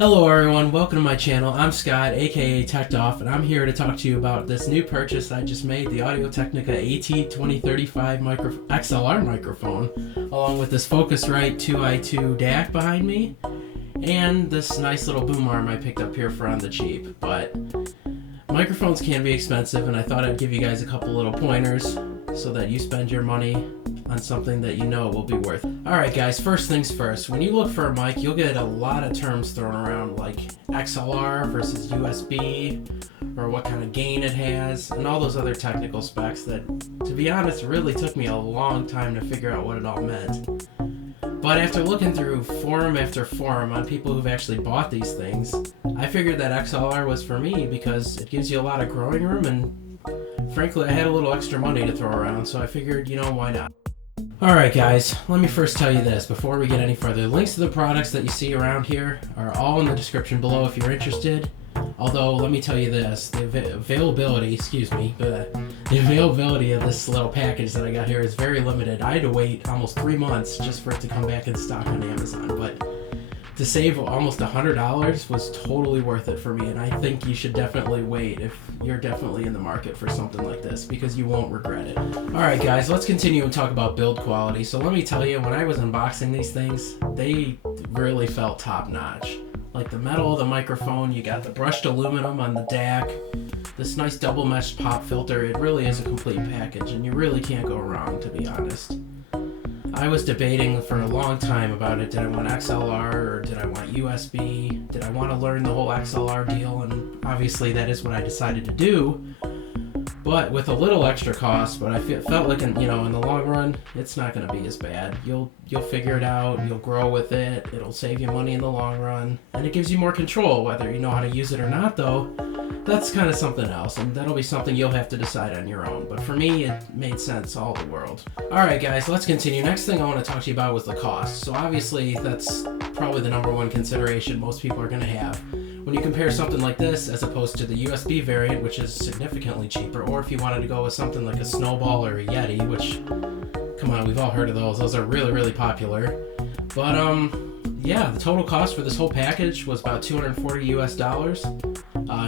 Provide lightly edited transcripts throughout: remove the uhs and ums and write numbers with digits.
Hello everyone, welcome to my channel. I'm Scott, aka TechDoff, and I'm here to talk to you about this new purchase I just made, the Audio-Technica AT2035 XLR microphone, along with this Focusrite 2i2 DAC behind me, and this nice little boom arm I picked up here for on the cheap. But microphones can be expensive, and I thought I'd give you guys a couple little pointers so that you spend your money on something that you know will be worth it. Alright guys, first things first. When you look for a mic, you'll get a lot of terms thrown around like XLR versus USB, or what kind of gain it has, and all those other technical specs that, to be honest, really took me a long time to figure out what it all meant. But after looking through forum after forum on people who've actually bought these things, I figured that XLR was for me because it gives you a lot of growing room, and frankly I had a little extra money to throw around, so I figured, you know, why not? Alright guys, let me first tell you this before we get any further. Links to the products that you see around here are all in the description below if you're interested. Although, let me tell you this, the availability of this little package that I got here is very limited. I had to wait almost 3 months just for it to come back in stock on Amazon, but to save almost $100 was totally worth it for me, and I think you should definitely wait if you're definitely in the market for something like this, because you won't regret it. Alright guys, let's continue and talk about build quality. So let me tell you, when I was unboxing these things, they really felt top notch. Like the metal of the microphone, you got the brushed aluminum on the DAC, this nice double mesh pop filter. It really is a complete package, and you really can't go wrong, to be honest. I was debating for a long time about it. Did I want XLR or did I want USB? Did I want to learn the whole XLR deal? And obviously that is what I decided to do, but with a little extra cost. But I felt like, in the long run, it's not going to be as bad. You'll figure it out. You'll grow with it. It'll save you money in the long run, and it gives you more control. Whether you know how to use it or not, though, that's kind of something else, and that'll be something you'll have to decide on your own. But for me, it made sense all the world. Alright guys, let's continue. Next thing I want to talk to you about was the cost. So obviously that's probably the number one consideration most people are going to have when you compare something like this as opposed to the USB variant, which is significantly cheaper, or if you wanted to go with something like a Snowball or a Yeti, which, come on, we've all heard of those. Those are really, really popular. But yeah, the total cost for this whole package was about $240 US,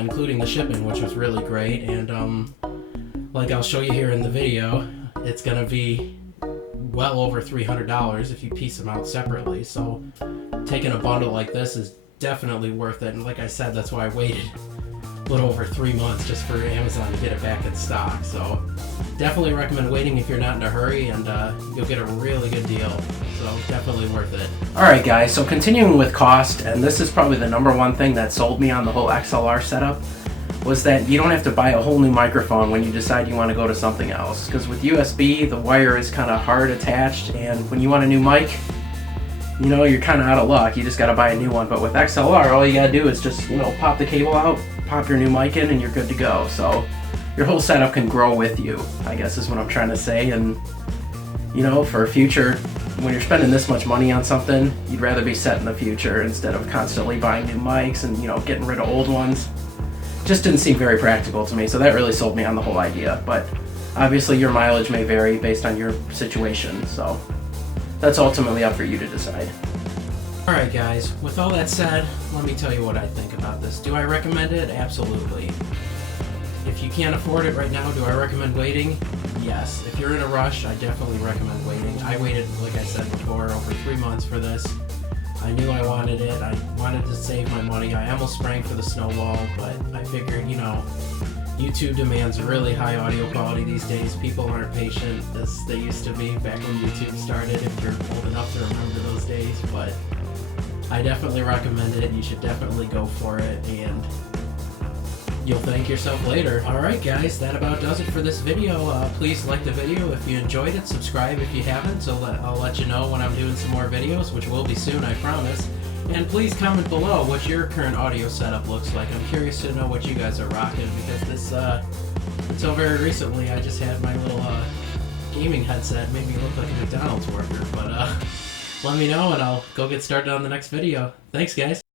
including the shipping, which was really great. And like I'll show you here in the video, it's gonna be well over $300 if you piece them out separately. So taking a bundle like this is definitely worth it. And like I said, that's why I waited a little over 3 months just for Amazon to get it back in stock. So definitely recommend waiting if you're not in a hurry, and you'll get a really good deal. So definitely worth it. Alright guys, so continuing with cost, and this is probably the number one thing that sold me on the whole XLR setup, was that you don't have to buy a whole new microphone when you decide you want to go to something else. Because with USB, the wire is kind of hard attached, and when you want a new mic, you're kind of out of luck. You just got to buy a new one. But with XLR, all you got to do is just, pop the cable out, pop your new mic in, and you're good to go. So your whole setup can grow with you, I guess is what I'm trying to say. And, for a future, when you're spending this much money on something, you'd rather be set in the future instead of constantly buying new mics and, getting rid of old ones. Just didn't seem very practical to me, so that really sold me on the whole idea. But obviously your mileage may vary based on your situation, so that's ultimately up for you to decide. Alright guys, with all that said, let me tell you what I think about this. Do I recommend it? Absolutely. If you can't afford it right now, do I recommend waiting? Yes. If you're in a rush, I definitely recommend waiting. I waited, like I said before, over 3 months for this. I knew I wanted it. I wanted to save my money. I almost sprang for the Snowball, but I figured, YouTube demands really high audio quality these days. People aren't patient as they used to be back when YouTube started, if you're old enough to remember those days. But I definitely recommend it. You should definitely go for it, and you'll thank yourself later. Alright guys, that about does it for this video. Please like the video if you enjoyed it. Subscribe if you haven't, so I'll let you know when I'm doing some more videos, which will be soon, I promise. And please comment below what your current audio setup looks like. I'm curious to know what you guys are rocking, because this, until very recently, I just had my little gaming headset. Made me look like a McDonald's worker. But let me know and I'll go get started on the next video. Thanks guys.